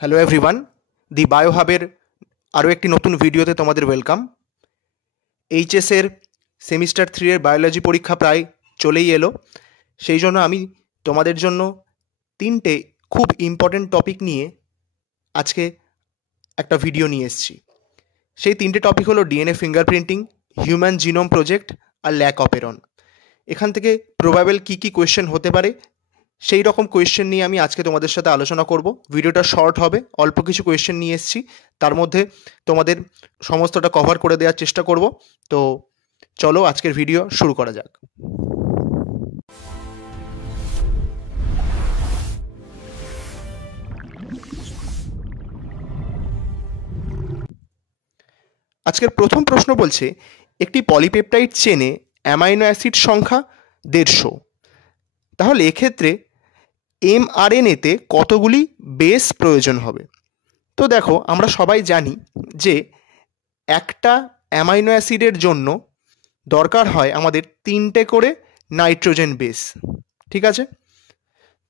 Hello everyone, দি বায়োহাবের আরও একটি নতুন ভিডিওতে তোমাদের ওয়েলকাম। এইচএসের সেমিস্টার 3 এর বায়োলজি পরীক্ষা প্রায় চলেই এলো। সেই জন্য আমি তোমাদের জন্য তিনটে খুব ইম্পর্টেন্ট টপিক নিয়ে আজকে একটা ভিডিও নিয়ে এসেছি। সেই তিনটে টপিক হলো DNA fingerprinting, human genome project আর ল্যাক অপেরন। এখান থেকে প্রবাবেল কী কী কোয়েশ্চেন হতে পারে সেই রকম কোয়েশ্চেন নিয়ে আমি আজকে তোমাদের সাথে আলোচনা করব। ভিডিওটা শর্ট হবে, অল্প কিছু কোয়েশ্চেন নিয়ে এসেছি, তার মধ্যে তোমাদের সমস্তটা কভার করে দেওয়ার চেষ্টা করব। তো চলো আজকের ভিডিও শুরু করা যাক। আজকের প্রথম প্রশ্ন বলছে, একটি পলিপেপটাইড চেনে অ্যামাইনো অ্যাসিড সংখ্যা 150। তাহলে এক্ষেত্রে এমআরএনএতে কতগুলি বেস প্রয়োজন হবে? তো দেখো, আমরা সবাই জানি যে একটা অ্যামাইনো অ্যাসিডের জন্য দরকার হয় আমাদের 3টে করে নাইট্রোজেন বেস, ঠিক আছে?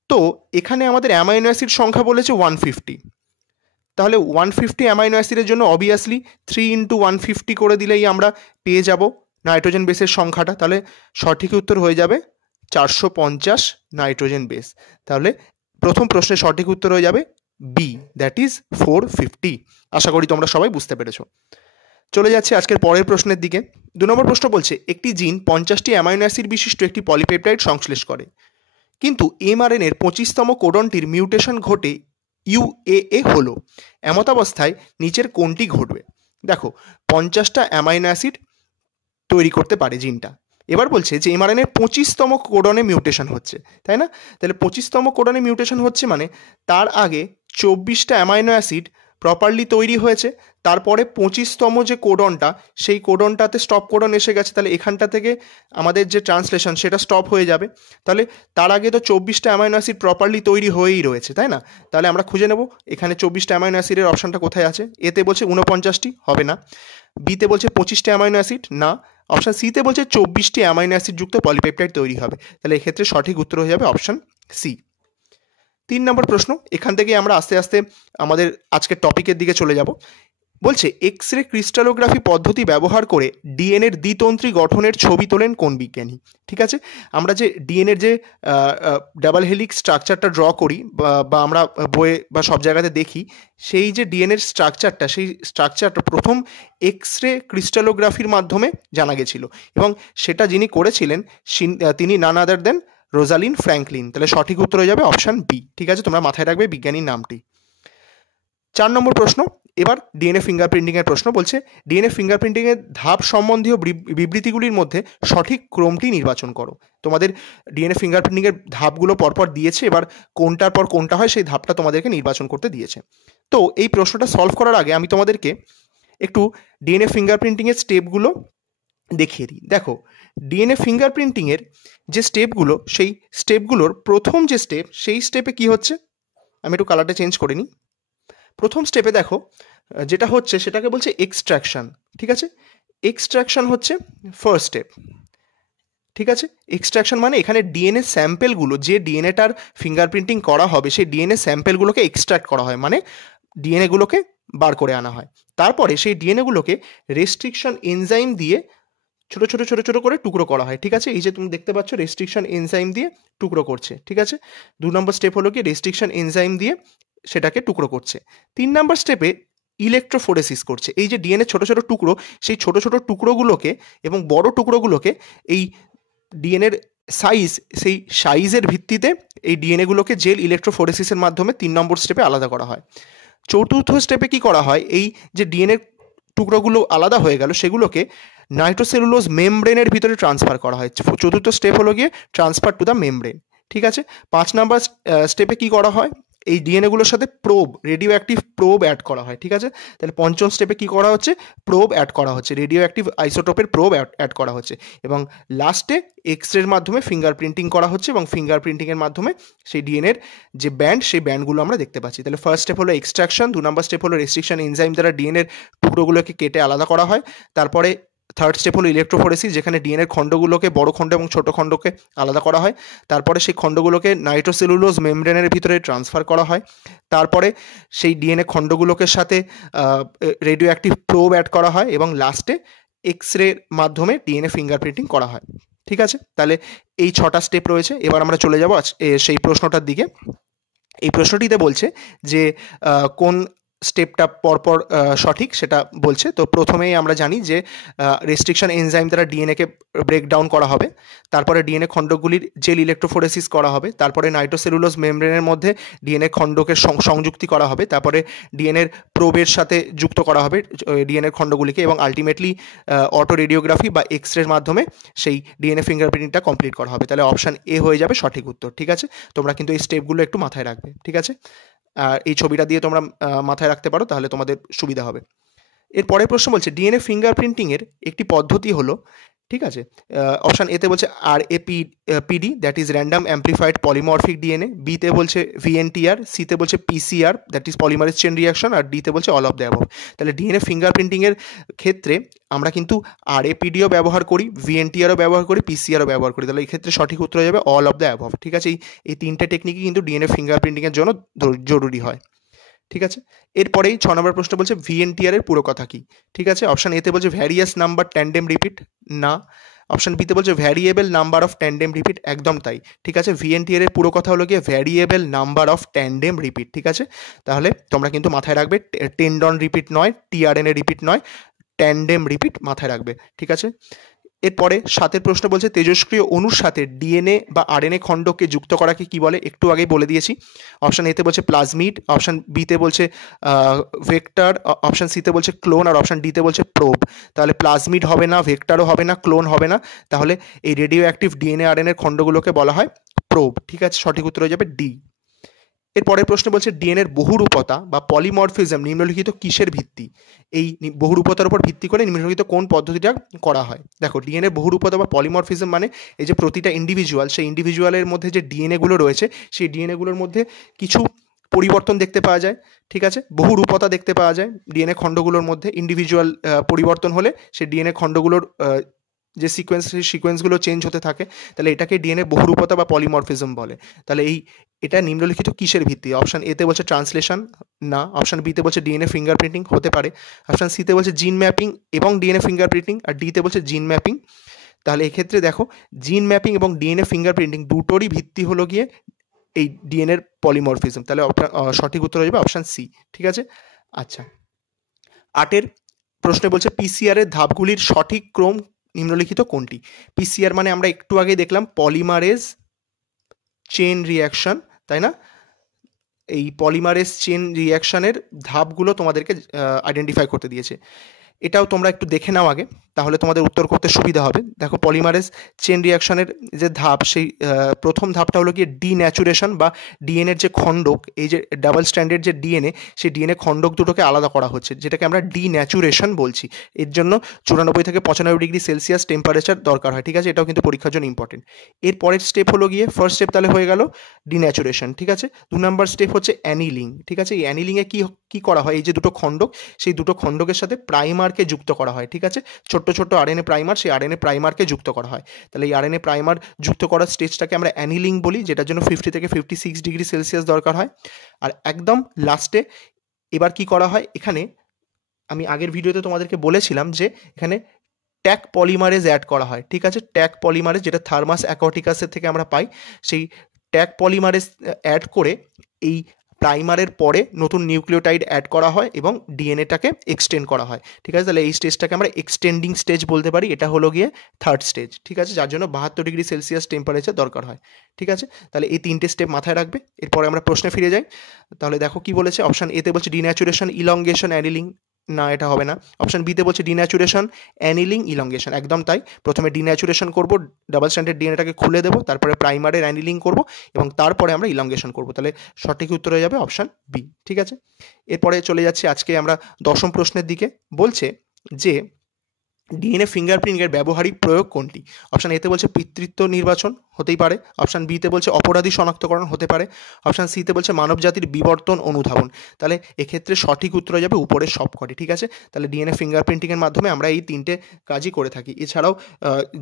তো এখানে আমাদের অ্যামাইনো অ্যাসিড সংখ্যা বলেছে 150। তাহলে 150 অ্যামাইনো অ্যাসিডের জন্য অবভিয়াসলি 3 × 150 করে দিলেই আমরা পেয়ে যাব নাইট্রোজেন বেসের সংখ্যাটা। তাহলে সঠিক উত্তর হয়ে যাবে 450 নাইট্রোজেন বেস। তাহলে প্রথম প্রশ্নের সঠিক উত্তর হয়ে যাবে বি, দ্যাট ইজ 450। আশা করি তোমরা সবাই বুঝতে পেরেছো। চলে যাচ্ছে আজকের পরের প্রশ্নের দিকে। 2 নম্বর প্রশ্ন বলছে, একটি জিন 50টি অ্যামাইনো অ্যাসিড বিশিষ্ট একটি পলিপেপটাইড সংশ্লেষ করে, কিন্তু এমআরএনএর 25তম কোডনটির মিউটেশন ঘটে ইউএএ হলো। এমতাবস্থায় নিচের কোনটি ঘটবে? দেখো, 50টা অ্যামাইনো অ্যাসিড তৈরি করতে পারে জিনটা। এবার বলছে যে এমআরএনএর 25তম কোডনে মিউটেশন হচ্ছে, তাই না? তাহলে 25তম কোডনে মিউটেশন হচ্ছে মানে তার আগে 24টা অ্যামাইনো অ্যাসিড প্রপারলি তৈরি হয়েছে, তারপরে 25তম যে কোডনটা, সেই কোডনটাতে স্টপ কোডন এসে গেছে। তাহলে এখানটা থেকে আমাদের যে ট্রান্সলেশন সেটা স্টপ হয়ে যাবে। তাহলে তার আগে তো 24টা অ্যামাইনো অ্যাসিড প্রপারলি তৈরি হয়েই রয়েছে, তাই না? তাহলে আমরা খুঁজে নেব এখানে 24টা অ্যামাইনো অ্যাসিডের অপশানটা কোথায় আছে। এতে বলছে 49টি, হবে না। বিতে বলছে 25টা অ্যামাইনো অ্যাসিড, না। অপশান সিতে বলছে 24টি অ্যামাইনো অ্যাসিড যুক্ত পলিপেপটাইড তৈরি হবে। তাহলে এক্ষেত্রে সঠিক উত্তর হয়ে যাবে অপশান সি। 3 নম্বর প্রশ্ন, এখান থেকে আমরা আস্তে আস্তে আমাদের আজকের টপিকের দিকে চলে যাব। বলছে, এক্স রে ক্রিস্টালোগ্রাফি পদ্ধতি ব্যবহার করে ডিএনএর দ্বিতন্ত্রী গঠনের ছবি তোলেন কোন বিজ্ঞানী? ঠিক আছে, আমরা যে ডিএনএর যে ডাবল হেলিক্স স্ট্রাকচারটা ড্র করি বা আমরা বইয়ে বা সব জায়গাতে দেখি, সেই যে ডিএনএর স্ট্রাকচারটা, সেই স্ট্রাকচারটা প্রথম এক্স রে ক্রিস্টালোগ্রাফির মাধ্যমে জানা গেছিল, এবং সেটা যিনি করেছিলেন তিনি নান আদার দেন রোজালিন ফ্র্যাঙ্কলিন। তাহলে সঠিক উত্তর হয়ে যাবে অপশান বি। ঠিক আছে, তোমরা মাথায় রাখবে বিজ্ঞানীর নামটি। 4 নম্বর প্রশ্ন, এবার ডিএনএ ফিঙ্গারপ্রিন্টিংয়ের প্রশ্ন। বলছে, ডিএনএ ফিঙ্গারপ্রিন্টিংয়ের ধাপ সম্বন্ধীয় বিবৃতিগুলির মধ্যে সঠিক ক্রমটি নির্বাচন করো। তোমাদের ডিএনএ ফিঙ্গারপ্রিন্টিংয়ের ধাপগুলো পরপর দিয়েছে, এবার কোনটার পর কোনটা হয় সেই ধাপটা তোমাদেরকে নির্বাচন করতে দিয়েছে। তো এই প্রশ্নটা সলভ করার আগে আমি তোমাদেরকে একটু ডিএনএ ফিঙ্গারপ্রিন্টিংয়ের স্টেপগুলো দেখিয়ে দিই। দেখো, ডিএনএ ফিঙ্গারপ্রিন্টিংয়ের যে স্টেপগুলো, সেই স্টেপগুলোর প্রথম যে স্টেপ, সেই স্টেপে কি হচ্ছে, আমি একটু কালারটা চেঞ্জ করে নিই। প্রথম স্টেপে দেখো যেটা হচ্ছে সেটাকে বলছে এক্সট্রাকশন। ঠিক আছে, এক্সট্রাকশন হচ্ছে ফার্স্ট স্টেপ। ঠিক আছে, এক্সট্রাকশন মানে এখানে ডিএনএ স্যাম্পেলগুলো, যে ডিএনএটার ফিঙ্গারপ্রিন্টিং করা হবে সেই ডিএনএ স্যাম্পেলগুলোকে এক্সট্রাক্ট করা হয়, মানে ডিএনএগুলোকে বার করে আনা হয়। তারপরে সেই ডিএনএগুলোকে রেস্ট্রিকশন এনজাইম দিয়ে ছোটো ছোটো ছোটো ছোটো করে টুকরো করা হয়। ঠিক আছে, এই যে তুমি দেখতে পাচ্ছ রেস্ট্রিকশন এনজাইম দিয়ে টুকরো করছে। ঠিক আছে, 2 নম্বর স্টেপ হলো কি রেস্ট্রিকশন এনজাইম দিয়ে সেটাকে টুকরো করছে। 3 নম্বর স্টেপে ইলেকট্রোফোরেসিস করছে। এই যে ডিএনএ ছোটো ছোটো টুকরো, সেই ছোটো ছোটো টুকরোগুলোকে এবং বড় টুকরোগুলোকে এই ডিএনএর সাইজ, সেই সাইজের ভিত্তিতে এই ডিএনএগুলোকে জেল ইলেকট্রোফোরেসিসের মাধ্যমে 3 নম্বর স্টেপে আলাদা করা হয়। চতুর্থ স্টেপে কি করা হয়, এই যে ডিএনএ টুকরোগুলো আলাদা হয়ে গেল সেগুলোকে নাইট্রোসেলুলোজ মেমব্রেনের ভিতরে ট্রান্সফার করা হয়। চতুর্থ স্টেপ হলো গিয়ে ট্রান্সফার টু দ্য মেমব্রেন। ঠিক আছে, 5 নম্বর স্টেপে কি করা হয়, এই ডিএনএগুলোর সাথে probe, radioactive probe add করা হয়। ঠিক আছে, তাহলে পঞ্চম স্টেপে কি করা হচ্ছে, প্রোব অ্যাড করা হচ্ছে, রেডিও অ্যাক্টিভ আইসোটোপের প্রোব অ্যাড করা হচ্ছে, এবং লাস্টে এক্স রের মাধ্যমে ফিঙ্গারপ্রিন্টিং করা হচ্ছে, এবং ফিঙ্গারপ্রিন্টিংয়ের মাধ্যমে সেই ডিএনএর যে ব্যান্ড, সেই ব্যান্ডগুলো আমরা দেখতে পাচ্ছি। তাহলে ফার্স্ট স্টেপ হলো এক্সট্রাকশন, 2 নম্বর স্টেপ হলো রেস্ট্রিকশন এনজাইম দ্বারা ডিএনএর টুকরোগুলোকে কেটে আলাদা করা হয়, তারপরে থার্ড স্টেপ হলো ইলেকট্রোফোরেসিস, যেখানে ডিএনএর খণ্ডগুলোকে বড় খণ্ড এবং ছোট খণ্ডকে আলাদা করা হয়। তারপরে সেই খণ্ডগুলোকে নাইট্রোসেলুলোজ মেমব্রেনের ভিতরে ট্রান্সফার করা হয়। তারপরে সেই ডিএনএ খণ্ডগুলোকে সাথে রেডিও অ্যাক্টিভ প্রোব অ্যাড করা হয় এবং লাস্টে এক্স রে মাধ্যমে ডিএনএ ফিঙ্গারপ্রিন্টিং করা হয়। ঠিক আছে, তাহলে এই 6টা স্টেপ রয়েছে। এবার আমরা চলে যাব সেই প্রশ্নটার দিকে। এই প্রশ্নটিতে বলছে যে কোন স্টেপটা পরপর সঠিক সেটা বলছে। তো প্রথমেই আমরা জানি যে রেস্ট্রিকশন এনজাইম দ্বারা ডিএনএকে ব্রেকডাউন করা হবে, তারপরে ডিএনএ খণ্ডগুলির জেল ইলেকট্রোফোরেসিস করা হবে, তারপরে নাইট্রোসেলুলোজ মেমব্রেনের মধ্যে ডিএনএ খণ্ডকে সংযুক্তি করা হবে, তারপরে ডিএনএর প্রোবের সাথে যুক্ত করা হবে ডিএনএ খণ্ডগুলিকে, এবং আলটিমেটলি অটো রেডিওগ্রাফি বা এক্স রের মাধ্যমে সেই ডিএনএ ফিঙ্গারপ্রিন্টটা কমপ্লিট করা হবে। তাহলে অপশান এ হয়ে যাবে সঠিক উত্তর। ঠিক আছে, তোমরা কিন্তু এই স্টেপগুলো একটু মাথায় রাখবে। ঠিক আছে, আর এই ছবিটা দিয়ে তোমরা মাথায় রাখতে পারো, তাহলে তোমাদের সুবিধা হবে। এর পরের প্রশ্ন বলছে ডিএনএ ফিঙ্গারপ্রিন্টিংয়ের একটি পদ্ধতি হলো, ঠিক আছে, অপশান এতে বলছে RAPD, that is random amplified polymorphic DNA, বিতে বলছে VNTR, সিতে বলছে PCR, that is polymerase chain reaction, আর ডিতে বলছে all of the above. DNA ডিএনএ ফিঙ্গারপ্রিন্টিংয়ের ক্ষেত্রে আমরা কিন্তু RAPDও ব্যবহার করি, VNTRও ব্যবহার করি, PCRও ব্যবহার করি। তাহলে এই ক্ষেত্রে সঠিক উত্তর হয়ে যাবে অল অফ দ্য অ্যাবভ। ঠিক আছে, এই তিনটে টেকনিকই কিন্তু ডিএনএ ফিঙ্গারপ্রিন্টিংয়ের জন্য জরুরি হয়। ঠিক আছে, এরপরেই 6 নম্বর প্রশ্ন বলছে VNTR এর পুরো কথা কি। ঠিক আছে, অপশান এতে বলছে ভ্যারিয়াস নাম্বার ট্যান্ডেম রিপিট, না। অপশান বিতে বলছে variable number of tandem repeat, একদম তাই। ঠিক আছে, VNTR এর পুরো কথা হলো গিয়ে variable number of tandem repeat. ঠিক আছে, তাহলে তোমরা কিন্তু মাথায় রাখবে টেন্ডন রিপিট নয়, TRNA রিপিট নয়, ট্যান্ডেম রিপিট মাথায় রাখবে। ঠিক আছে, এরপরে 7 প্রশ্ন বলছে তেজস্ক্রিয় অণুর সাথে ডিএনএ বা আরএনএ খণ্ডকে যুক্ত করাকে কি বলে, একটু আগেই বলে দিয়েছি। অপশান এতে বলছে প্লাজমিড, অপশান বিতে বলছে ভেক্টর, অপশান সিতে বলছে ক্লোন, আর অপশান ডিতে বলছে প্রোব। তাহলে প্লাজমিড হবে না, ভেক্টরও হবে না, ক্লোন হবে না, তাহলে এই রেডিও অ্যাক্টিভ ডিএনএ আরএনএর খণ্ডগুলোকে বলা হয় প্রোব। ঠিক আছে, সঠিক উত্তর হয়ে যাবে ডি। এর পরের প্রশ্ন বলছে ডিএনএর বহুরূপতা বা পলিমরফিজম নিম্নলিখিত কিসের ভিত্তি, এই বহুরূপতার উপর ভিত্তি করে নিম্নলিখিত কোন পদ্ধতিটা করা হয়। দেখো, ডিএনএর বহুরূপতা বা পলিমরফিজম মানে এই যে প্রতিটা ইন্ডিভিজুয়াল, সেই ইন্ডিভিজুয়ালের মধ্যে যে ডিএনএগুলো রয়েছে সেই ডিএনএগুলোর মধ্যে কিছু পরিবর্তন দেখতে পাওয়া যায়। ঠিক আছে, বহুরূপতা দেখতে পাওয়া যায় ডিএনএ খণ্ডগুলোর মধ্যে। ইন্ডিভিজুয়াল পরিবর্তন হলে সেই ডিএনএ খণ্ডগুলোর যে সেই সিকোয়েন্সগুলো চেঞ্জ হতে থাকে, তাহলে এটাকে ডিএনএ বহুরূপতা বা পলিমরফিজম বলে। তাহলে এটা নিম্নলিখিত কিসের ভিত্তি। অপশান এতে বলছে ট্রান্সলেশন, না। অপশান বিতে বলছে ডিএনএ ফিঙ্গারপ্রিন্টিং, হতে পারে। অপশান সিতে বলছে জিন ম্যাপিং এবং ডিএনএ ফিঙ্গারপ্রিন্টিং, আর ডিতে বলছে জিন ম্যাপিং। তাহলে এক্ষেত্রে দেখো, জিন ম্যাপিং এবং ডিএনএ ফিঙ্গারপ্রিন্টিং দুটোরই ভিত্তি হলো গিয়ে এই ডিএনএর পলিমরফিজম। তাহলে সঠিক উত্তর হয়ে যাবে অপশান সি। ঠিক আছে, আচ্ছা। 8 প্রশ্নে বলছে পিসিআর এর ধাপগুলির সঠিক ক্রম নিম্নলিখিত কোনটি। পিসিআর মানে আমরা একটু আগে দেখলাম পলিমারেজ চেন রিয়াকশন, তাই না। এই পলিমারেজ চেন রিয়াকশনের ধাপগুলো তোমাদেরকে আইডেন্টিফাই করতে দিয়েছে। এটাও তোমরা একটু দেখে নাও আগে, তাহলে তোমাদের উত্তর করতে সুবিধা হবে। দেখো, পলিমারেজ চেন রিয়াকশনের যে ধাপ, সেই প্রথম ধাপটা হলো গিয়ে ডিন্যাচুরেশন বা ডিএনএর যে খণ্ডক, এই যে ডাবল স্ট্র্যান্ডেড যে ডিএনএ, সেই ডিএনএ খণ্ডক দুটোকে আলাদা করা হচ্ছে, যেটাকে আমরা ডিন্যাচুরেশন বলছি। এর জন্য 94 থেকে 95 ডিগ্রি সেলসিয়াস টেম্পারেচার দরকার হয়। ঠিক আছে, এটাও কিন্তু পরীক্ষার জন্য ইম্পর্টেন্ট। এর পরের স্টেপ হলো গিয়ে, ফার্স্ট স্টেপ তাহলে হয়ে গেল ডিন্যাচুরেশন। ঠিক আছে, 2 নম্বর স্টেপ হচ্ছে অ্যানিলিং। ঠিক আছে, এই অ্যানিলিংয়ে কি করা হয়, এই যে দুটো খণ্ডক, সেই দুটো খণ্ডকের সাথে প্রাইমারকে যুক্ত করা হয়। ঠিক আছে, ছোট্ট ছোট্ট আরএনএ প্রাইমার, সেই আরএনএ প্রাইমারকে যুক্ত করা হয়। তাহলে এই আরএনএ প্রাইমার যুক্ত করার স্টেজটাকে আমরা অ্যানিলিং বলি, যেটার জন্য 50 থেকে 56 ডিগ্রি সেলসিয়াস দরকার হয়। আর একদম লাস্টে এবার কি করা হয়, এখানে আমি আগের ভিডিওতে তোমাদেরকে বলেছিলাম যে এখানে ট্যাক পলিমারেজ অ্যাড করা হয়। ঠিক আছে, ট্যাক পলিমারেজ, যেটা থার্মাস অ্যাকোয়াটিকাসের থেকে আমরা পাই, সেই ট্যাক পলিমারেজ অ্যাড করে এই প্রাইমারের পরে নতুন নিউক্লিওটাইড অ্যাড করা হয় এবং ডিএনএটাকে এক্সটেন্ড করা হয়। ঠিক আছে, তাহলে এই স্টেজটাকে আমরা এক্সটেন্ডিং স্টেজ বলতে পারি। এটা হলো গিয়ে থার্ড স্টেজ। ঠিক আছে, যার জন্য 72 ডিগ্রি সেলসিয়াস টেম্পারেচার দরকার হয়। ঠিক আছে, তাহলে এই 3টে স্টেপ মাথায় রাখবে। এরপরে আমরা প্রশ্নে ফিরে যাই। তাহলে দেখো কি বলেছে, অপশান এতে বলছে ডিন্যাচুরেশন, ইলংগেশন, অ্যানিলিং, না, এটা হবে না। অপশান বিতে বলছে ডিন্যাচুরেশন, অ্যানিলিং, ইলংগেশন, একদম তাই। প্রথমে ডিন্যাচুরেশন করব, ডাবল স্ট্র্যান্ডেড ডিএনএটাকে খুলে দেবো, তারপরে প্রাইমারের অ্যানিলিং করব এবং তারপরে আমরা ইলংগেশন করব। তাহলে সঠিক উত্তর হয়ে যাবে অপশান বি। ঠিক আছে, এরপরে চলে যাচ্ছি আজকে আমরা 10ম প্রশ্নের দিকে। বলছে যে ডিএনএ ফিঙ্গারপ্রিন্টের ব্যবহারিক প্রয়োগ কোনটি? অপশান এতে বলছে পিতৃত্ব নির্বাচন, হতেই পারে। অপশান বিতে বলছে অপরাধী শনাক্তকরণ, হতে পারে। অপশান সিতে বলছে মানবজাতির বিবর্তন অনুধাবন। তাহলে এক্ষেত্রে সঠিক উত্তর হয়ে যাবে উপরের সবকটি, ঠিক আছে। তাহলে ডিএনএ ফিঙ্গারপ্রিন্টিংয়ের মাধ্যমে আমরা এই 3টে কাজই করে থাকি। এছাড়াও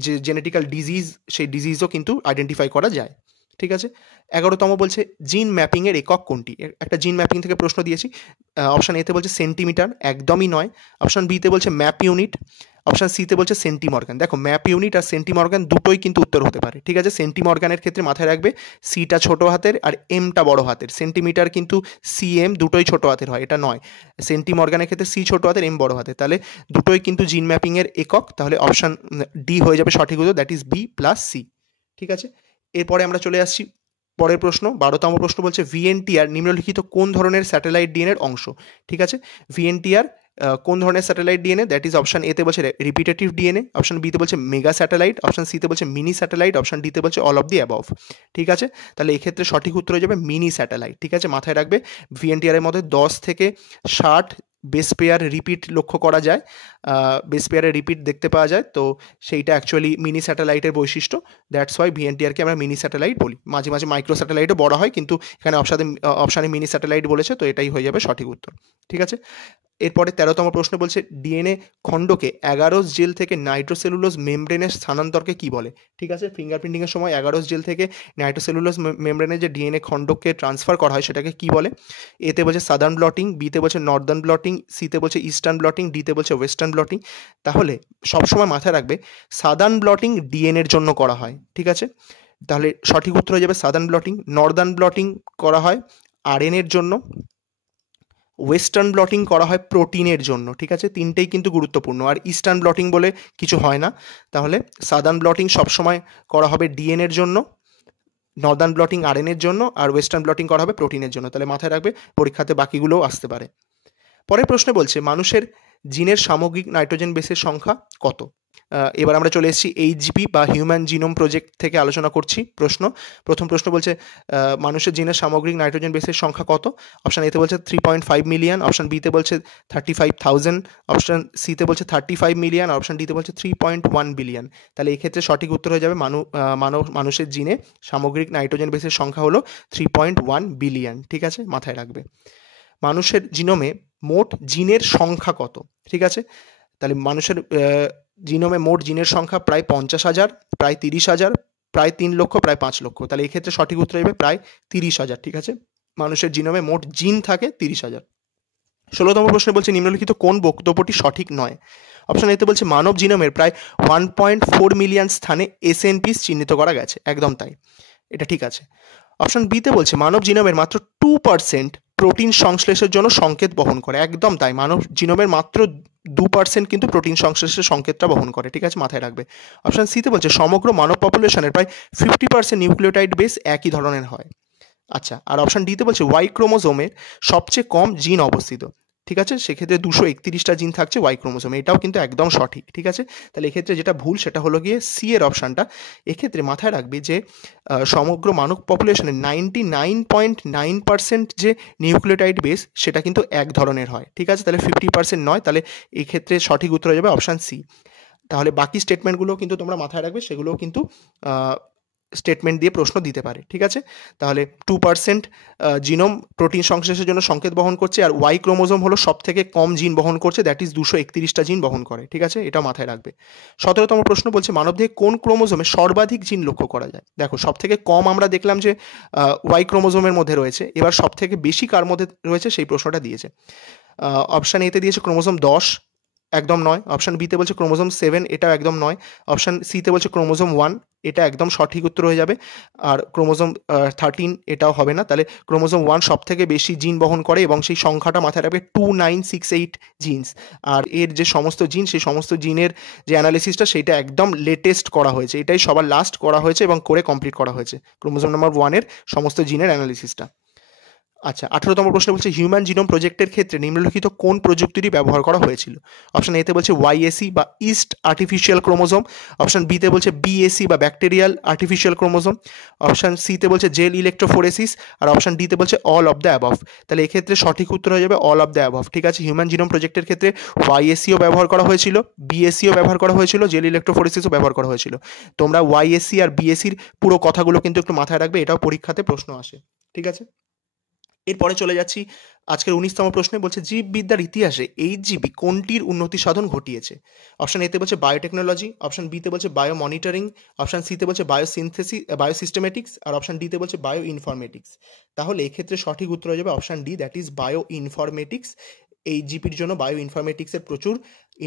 যে জেনেটিক্যাল ডিজিজ, সেই ডিজিজও কিন্তু আইডেন্টিফাই করা যায়, ঠিক আছে। 11তম বলছে জিন ম্যাপিংয়ের একক কোনটি? একটা জিন ম্যাপিং থেকে প্রশ্ন দিয়েছি। অপশান এতে বলছে সেন্টিমিটার, একদমই নয়। অপশান বিতে বলছে ম্যাপ ইউনিট। অপশান সিতে বলছে সেন্টিমর্গান। দেখো ম্যাপ ইউনিট আর সেন্টিমর্গান দুটোই কিন্তু উত্তর হতে পারে, ঠিক আছে। সেন্টিমর্গানের ক্ষেত্রে মাথায় রাখবে সিটা ছোট হাতের আর এমটা বড় হাতের। সেন্টিমিটার কিন্তু সিএম দুটোই ছোট হাতের হয়, এটা নয়। সেন্টিমর্গানের ক্ষেত্রে সি ছোট হাতের, এম বড় হাতের। তাহলে দুটোই কিন্তু জিন ম্যাপিংয়ের একক। তাহলে অপশান ডি হয়ে যাবে সঠিক উত্তর, that is B plus C, ঠিক আছে। এরপরে আমরা চলে আসছি পরের প্রশ্ন। 12তম প্রশ্ন বলছে ভিএনটিআর নিম্নলিখিত কোন ধরনের স্যাটেলাইট ডিএনএর অংশ? ঠিক আছে, ভিএনটিআর কোন ধরনের satellite DNA? That is option এতে বলছে রিপিটেটিভ ডিএনএ, অপশান বিতে বলছে মেগা স্যাটেলাইট, অপশান সিতে বলছে মিনি স্যাটেলাইট, অপশান ডিতে বলছে অল অফ দি অ্যাবভ, ঠিক আছে। তাহলে এক্ষেত্রে সঠিক উত্তর হয়ে যাবে মিনি স্যাটেলাইট, ঠিক আছে। মাথায় রাখবে ভিএনটিআর এর মধ্যে 10 থেকে 60 বেস পেয়ার রিপিট লক্ষ্য করা যায়, বেস পেয়ারের রিপিট দেখতে পাওয়া যায়। তো সেইটা অ্যাকচুয়ালি মিনি স্যাটেলাইটের বৈশিষ্ট্য। দ্যাটস ওয়াই ভিএনটিআরকে আমরা মিনি স্যাটেলাইট বলি। মাঝে মাঝে মাইক্রো স্যাটেলাইটও বড় হয়, কিন্তু এখানে অপশানে মিনি স্যাটেলাইট বলেছে, তো এটাই হয়ে যাবে সঠিক উত্তর, ঠিক আছে। এরপরে 13তম প্রশ্ন বলছে ডিএনএ খণ্ডকে অ্যাগারোস জেল থেকে নাইট্রোসেলুলোজ মেমব্রেনের স্থানান্তরকে কি বলে? ঠিক আছে, ফিঙ্গারপ্রিন্টিংয়ের সময় অ্যাগারোস জেল থেকে নাইট্রোসেলুলোজ মেমব্রেনের যে ডিএনএ খণ্ডকে ট্রান্সফার করা হয় সেটাকে কি বলে? এতে বলছে সাদার্ন ব্লটিং, বিতে বলছে নর্দার্ন ব্লটিং, সিতে বলছে ইস্টার্ন ব্লটিং, ডিতে বলছে ওয়েস্টার্ন ব্লটিং। তাহলে সবসময় মাথায় রাখবে সাদার্ন ব্লটিং ডিএনএর জন্য করা হয়, ঠিক আছে। তাহলে সঠিক উত্তর হয়ে যাবে সাদার্ন ব্লটিং। নর্দার্ন ব্লটিং করা হয় আরএনএর জন্য, ওয়েস্টার্ন ব্লটিং করা হয় প্রোটিনের জন্য, ঠিক আছে। তিনটেই কিন্তু গুরুত্বপূর্ণ। আর ইস্টার্ন ব্লটিং বলে কিছু হয় না। তাহলে সাদার্ন ব্লটিং সবসময় করা হবে ডিএনএর জন্য, নর্দার্ন ব্লটিং আরএনএর জন্য, আর ওয়েস্টার্ন ব্লটিং করা হবে প্রোটিনের জন্য। তাহলে মাথায় রাখবে, পরীক্ষাতে বাকিগুলোও আসতে পারে। পরের প্রশ্নে বলছে মানুষের জিনের সামগ্রিক নাইট্রোজেন বেসের সংখ্যা কত? এবার আমরা চলে এসেছি এইচজিপি বা হিউম্যান জিনোম প্রজেক্ট থেকে আলোচনা করছি। প্রথম প্রশ্ন বলছে মানুষের জিনের সামগ্রিক নাইট্রোজেন বেসের সংখ্যা কত? অপশান এতে বলছে 3.5 মিলিয়ন, অপশান বিতে বলছে 35,000, অপশান সিতে বলছে 35 মিলিয়ন, অপশান ডিতে বলছে 3.1 বিলিয়ন। তাহলে এই ক্ষেত্রে সঠিক উত্তর হয়ে যাবে মানুষের জিনে সামগ্রিক নাইট্রোজেন বেসের সংখ্যা হলো 3.1 বিলিয়ন, ঠিক আছে, মাথায় রাখবে। মানুষের জিনোমে মোট জিনের সংখ্যা কত? ঠিক আছে, তাহলে মানুষের জিনোমে মোট জিনের সংখ্যা প্রায় 50,000, প্রায় 30,000, প্রায় 3 লক্ষ, প্রায় 5 লক্ষ। তাহলে এই ক্ষেত্রে সঠিক উত্তর হবে প্রায় 30,000, ঠিক আছে। মানুষের জিনোমে মোট জিন থাকে 30,000। 16তম প্রশ্নে বলছে নিম্নলিখিত কোন বক্তব্যটি সঠিক নয়? অপশন এতে বলছে মানব জিনোমের প্রায় 1.4 মিলিয়ন স্থানে এসএনপিস চিহ্নিত করা গেছে, একদম তাই, এটা ঠিক আছে। অপশন বিতে বলছে মানব জিনোমের মাত্র 2% প্রোটিন সংশ্লেষের জন্য সংকেত বহন করে, একদম তাই, মানব জিনোমের মাত্র 2% কিন্তু প্রোটিন সংশ্লেষের সংকেতটা বহন করে, ঠিক আছে, মাথায় রাখবে। অপশন সিতে বলছে সমগ্র মানব পপুলেশনের প্রায় 50% নিউক্লিওটাইড বেস একই ধরনের হয়। আচ্ছা, আর অপশন ডিতে বলছে ওয়াই ক্রোমোজোমের সবচেয়ে কম জিন অবস্থিত, ঠিক আছে, সেক্ষেত্রে 231টা জিন থাকছে ওয়াই ক্রোমোজোমে, এটাও কিন্তু একদম সঠিক, ঠিক আছে। তাহলে এক্ষেত্রে যেটা ভুল সেটা হলো গিয়ে সি এর অপশানটা। এক্ষেত্রে মাথায় রাখবে যে সমগ্র মানব পপুলেশনের 99.9% যে নিউক্লিওটাইড বেস সেটা কিন্তু এক ধরনের হয়, ঠিক আছে। তাহলে 50% নয়, তাহলে এই ক্ষেত্রে সঠিক উত্তর হয়ে যাবে অপশান সি। তাহলে বাকি স্টেটমেন্টগুলো কিন্তু তোমরা মাথায় রাখবে, সেগুলোও কিন্তু স্টেটমেন্ট দিয়ে প্রশ্ন দিতে পারে, ঠিক আছে। তাহলে 2% জিনোম প্রোটিন সংশ্লেষের জন্য সংকেত বহন করছে, আর ওয়াই ক্রোমোজোম হলো সব থেকে কম জিন বহন করছে, দ্যাট ইজ 231টা জিন বহন করে, ঠিক আছে, এটা মাথায় রাখবে। 17তম প্রশ্ন বলছে মানবদেহে কোন ক্রোমোজোমে সর্বাধিক জিন লক্ষ্য করা যায়? দেখো, সব থেকে কম আমরা দেখলাম যে ওয়াই ক্রোমোজোমের মধ্যে রয়েছে, এবার সব থেকে বেশি কার মধ্যে রয়েছে সেই প্রশ্নটা দিয়েছে। অপশান এতে দিয়েছে ক্রোমোজোম 10, একদম নয়। অপশান বিতে বলছে ক্রোমোজোম 7, এটাও একদম নয়। অপশান সিতে বলছে ক্রোমোজোম 1, এটা একদম সঠিক উত্তর হয়ে যাবে। আর ক্রোমোজোম 13, এটাও হবে না। তাহলে ক্রোমোজোম 1 সব থেকে বেশি জিন বহন করে এবং সেই সংখ্যাটা মাথায় রাখবে 2968 জিনস। আর এর যে সমস্ত জিন, সেই সমস্ত জিনের যে অ্যানালিসিসটা সেটা একদম লেটেস্ট করা হয়েছে, এটাই সবার লাস্ট করা হয়েছে এবং করে কমপ্লিট করা হয়েছে ক্রোমোজোম নাম্বার 1 এর সমস্ত জিনের অ্যানালিসিসটা। আচ্ছা, 18তম প্রশ্ন বলছে হিউম্যান জিনোম প্রজেক্টের ক্ষেত্রে নিম্নলিখিত কোন প্রযুক্তিটি ব্যবহার করা হয়েছিল? অপশন এতে বলছে ওয়াইএসি বা ইস্ট আর্টিফিশিয়াল ক্রোমোজোম, অপশন বিতে বলছে বিএসি বা ব্যাকটেরিয়াল আর্টিফিশিয়াল ক্রোমোজোম, অপশন সিতে বলছে জেল ইলেকট্রোফোরেসিস, আর অপশন ডিতে বলছে অল অফ দ্য অ্যাবভ। তাহলে এক্ষেত্রে সঠিক উত্তর হয়ে যাবে অল অফ দ্য অ্যাবভ। ঠিক আছে, হিউম্যান জিনোম প্রজেক্টের ক্ষেত্রে ওয়াইএসিও ব্যবহার করা হয়েছিল, বিএসিও ব্যবহার করা হয়েছিল, জেল ইলেকট্রোফোরেসিসও ব্যবহার করা হয়েছিল। তোমরা ওয়াইএসি আর বিএসির পুরো কথাগুলো কিন্তু একটু মাথায় রাখবে, এটাও পরীক্ষাতে প্রশ্ন আসে। ঠিক আছে, এরপরে চলে যাচ্ছি আজকের 19তম প্রশ্নে। বলছে জীববিদ্যার ইতিহাসে এইচজিবি কোনটির উন্নতি সাধন ঘটিয়েছে? অপশন এতে বলছে বায়োটেকনোলজি, অপশন বিতে বলছে বায়ো মনিটরিং, অপশন সিতে বলছে বায়োসিস্টেমেটিক্স, আর অপশন ডিতে বলছে বায়ো ইনফরমেটিক্স। তাহলে এক্ষেত্রে সঠিক উত্তর হয়ে যাবে option D, that is bioinformatics. এইচজিপির জন্য বায়ো ইনফরমেটিক্সের প্রচুর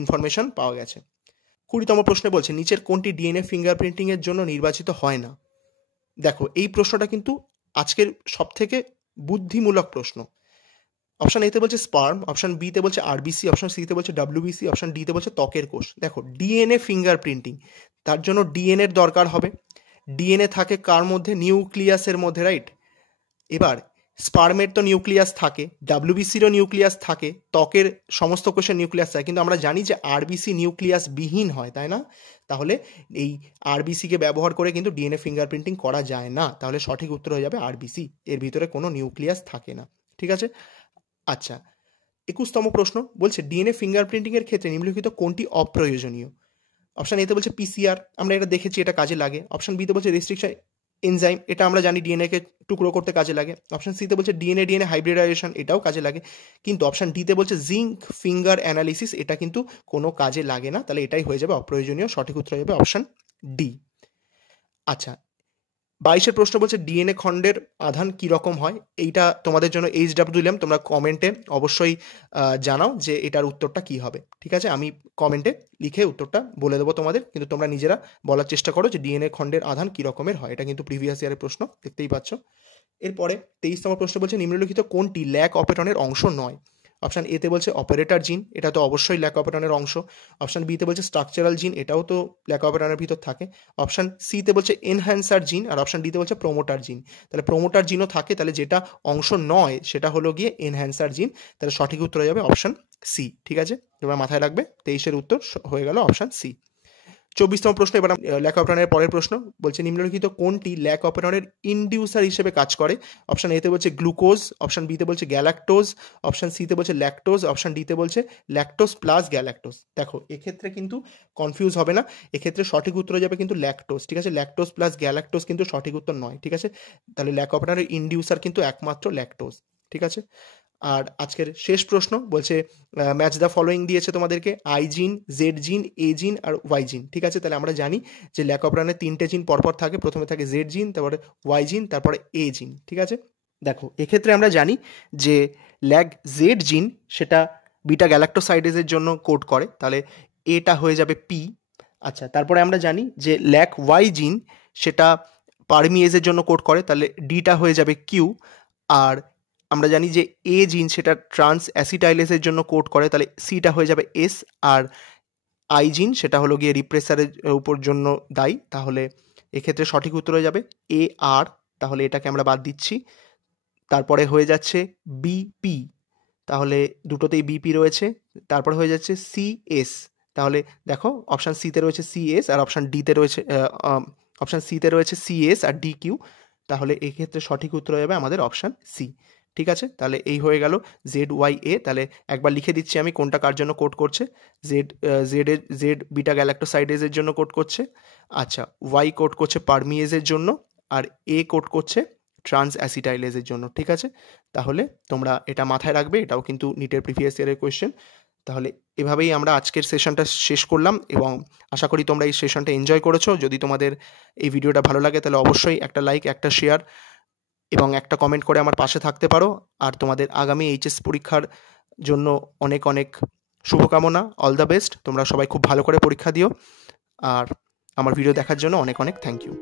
ইনফরমেশন পাওয়া গেছে। 20তম প্রশ্নে বলছে নিচের কোনটি ডিএনএ ফিঙ্গারপ্রিন্টিং এর জন্য নির্বাচিত হয় না? দেখো, এই প্রশ্নটা কিন্তু আজকের সবথেকে বুদ্ধিমূলক প্রশ্ন। অপশন এতে বলছে স্পার্ম, অপশন বিতে বলছে আরবিসি, অপশন সিতে বলছে ডাব্লিউবিসি, অপশন ডিতে বলছে ত্বকের কোষ। দেখো, ডিএনএ ফিঙ্গারপ্রিন্টিং, তার জন্য ডিএনএ এর দরকার হবে। ডিএনএ থাকে কার মধ্যে? নিউক্লিয়াসের মধ্যে, রাইট? এবার স্পার্মের তো নিউক্লিয়াস থাকে, ডাব্লিউবিসিরও নিউক্লিয়াস থাকে, ত্বকের সমস্ত কোষের নিউক্লিয়াস থাকে, কিন্তু আমরা জানি যে আরবিসি নিউক্লিয়াস বিহীন হয়, তাই না? তাহলে এই আরবিসিকে ব্যবহার করে কিন্তু ডিএনএ ফিঙ্গারপ্রিন্টিং করা যায় না। তাহলে সঠিক উত্তর হয়ে যাবে আরবিসি, এর ভিতরে কোনো নিউক্লিয়াস থাকে না। ঠিক আছে, আচ্ছা, 21তম প্রশ্ন বলছে ডিএনএ ফিঙ্গারপ্রিন্টিং এর ক্ষেত্রে নিম্নলিখিত কোনটি অপ্রয়োজনীয়? অপশন এতে বলছে পিসিআর, আমরা এটা দেখেছি, এটা কাজে লাগে। অপশন বিতে বলছে রেস্ট্রিকশন এনজাইম, এটা আমরা জানি ডিএনএ কে টুকরো করতে কাজে লাগে। অপশন সিতে বলছে ডিএনএ হাইব্রিডাইজেশন, এটাও কাজে লাগে। কিন্তু অপশন ডিতে বলছে জিঙ্ক ফিঙ্গার অ্যানালিসিস, এটা কিন্তু কোনো কাজে লাগে না। তাহলে এটাই হয়ে যাবে অপ্রয়োজনীয়। সঠিক উত্তর হয়ে যাবে অপশন ডি। আচ্ছা, 22এর প্রশ্ন বলছে ডিএনএ খণ্ডের আধান কি রকম হয়? এইটা তোমাদের জন্য HW দিলাম, তোমরা কমেন্টে অবশ্যই জানাও যে এটার উত্তরটা কি হবে। ঠিক আছে, আমি কমেন্টে লিখে উত্তরটা বলে দেবো তোমাদের, কিন্তু তোমরা নিজেরা বলার চেষ্টা করো যে ডিএনএ খণ্ডের আধান কি রকমের হয়। এটা কিন্তু প্রিভিয়াস ইয়ারের প্রশ্ন, দেখতেই পাচ্ছ। এরপরে 23তম প্রশ্ন বলছে নিম্নলিখিত কোনটি ল্যাক অপারেটনের অংশ নয়? অপশন এতে বলছে অপারেটর জিন, এটা তো অবশ্যই ল্যাক অপারেটনের অংশ। অপশন বিতে বলছে স্ট্রাকচারাল জিন, এটাও তো ল্যাক অপারেটনের ভিতর থাকে। অপশন সিতে বলছে এনহ্যান্সার জিন, আর অপশন ডিতে বলছে প্রোমোটার জিন। তাহলে প্রোমোটার জিনও থাকে, তাহলে যেটা অংশ নয় সেটা হলো গিয়ে এনহ্যান্সার জিন। তাহলে সঠিক উত্তর হয়ে যাবে অপশন সি। ঠিক আছে, তোমরা মাথায় রাখবে, 23-এর উত্তর হয়ে গেল অপশন সি। 24তম প্রশ্ন, এবার ল্যাক অপারেটনের পরের প্রশ্ন বলছে নিম্নলিখিত কোনটি ল্যাক অপারেটনের ইনডিউসার হিসেবে কাজ করে? অপশন এতে বলছে গ্লুকোজ, অপশন বিতে বলছে গ্যালাক্টোজ, অপশন সিতে বলছে ল্যাকটোজ, অপশন ডিতে বলছে ল্যাকটোজ প্লাস গ্যালাক্টোজ। দেখো, এক্ষেত্রে কিন্তু কনফিউজ হবে না, এক্ষেত্রে সঠিক উত্তর হয়ে যাবে কিন্তু ল্যাকটোজ। ঠিক আছে, ল্যাকটোজ প্লাস গ্যালাক্টোজ কিন্তু সঠিক উত্তর নয়। ঠিক আছে, তাহলে ল্যাক অপারেটনের ইনডিউসার কিন্তু একমাত্র ল্যাকটোজ। ঠিক আছে, আর আজকের শেষ প্রশ্ন বলছে ম্যাচ দ্য ফলোয়িং দিয়েছে তোমাদেরকে, আই জিন, জেড জিন, এ জিন আর ওয়াই জিন। ঠিক আছে, তাহলে আমরা জানি যে ল্যাক অপারেটরে 3টে জিন পরপর থাকে, প্রথমে থাকে জেড জিন, তারপরে ওয়াই জিন, তারপরে এ জিন। ঠিক আছে, দেখো এক্ষেত্রে আমরা জানি যে ল্যাক জেড জিন সেটা বিটা গ্যালাক্টোসাইডেজের জন্য কোড করে, তাহলে এটা হয়ে যাবে পি। আচ্ছা, তারপরে আমরা জানি যে ল্যাক ওয়াই জিন সেটা পারমিয়েজের জন্য কোড করে, তাহলে ডিটা হয়ে যাবে কিউ। আর আমরা জানি যে এ জিন সেটা ট্রান্স অ্যাসিটাইলেসের জন্য কোড করে, তাহলে সিটা হয়ে যাবে এস। আর আই জিন সেটা হলো গিয়ে রিপ্রেসারের উপর জন্য দায়ী, তাহলে এক্ষেত্রে সঠিক উত্তর হয়ে যাবে এ আর। তাহলে এটাকে আমরা বাদ দিচ্ছি। তারপরে হয়ে যাচ্ছে বিপি, তাহলে দুটোতেই বিপি রয়েছে। তারপরে হয়ে যাচ্ছে সিএস, তাহলে দেখো অপশান সিতে রয়েছে সিএস, আর অপশান ডিতে রয়েছে অপশান সিতে রয়েছে সিএস আর ডি কিউ। তাহলে এক্ষেত্রে সঠিক উত্তর হয়ে যাবে আমাদের অপশান সি। ঠিক আছে, তাহলে এই হয়ে গেল জেড ওয়াই এ। তাহলে একবার লিখে দিচ্ছি আমি কোনটা কার জন্য কোড করছে। জেড বিটা গ্যালাক্টোসাইডেজের জন্য কোড করছে। আচ্ছা, ওয়াই কোড করছে পারমিয়েজের জন্য, আর এ কোড করছে ট্রান্স অ্যাসিটাইলেজের জন্য। ঠিক আছে, তাহলে তোমরা এটা মাথায় রাখবে, এটাও কিন্তু নিটের প্রিভিয়াস ইয়ারের কোয়েশ্চেন। তাহলে এভাবেই আমরা আজকের সেশনটা শেষ করলাম, এবং আশা করি তোমরা এই সেশনটা এনজয় করেছো। যদি তোমাদের এই ভিডিওটা ভালো লাগে তাহলে অবশ্যই একটা লাইক, একটা শেয়ার এবং একটা কমেন্ট করে আমার পাশে থাকতে পারো। আর তোমাদের আগামী এইচএস পরীক্ষার জন্য অনেক অনেক শুভকামনা, অল দ্য বেস্ট। তোমরা সবাই খুব ভালো করে পরীক্ষা দিও, আর আমার ভিডিও দেখার জন্য অনেক অনেক থ্যাংক ইউ।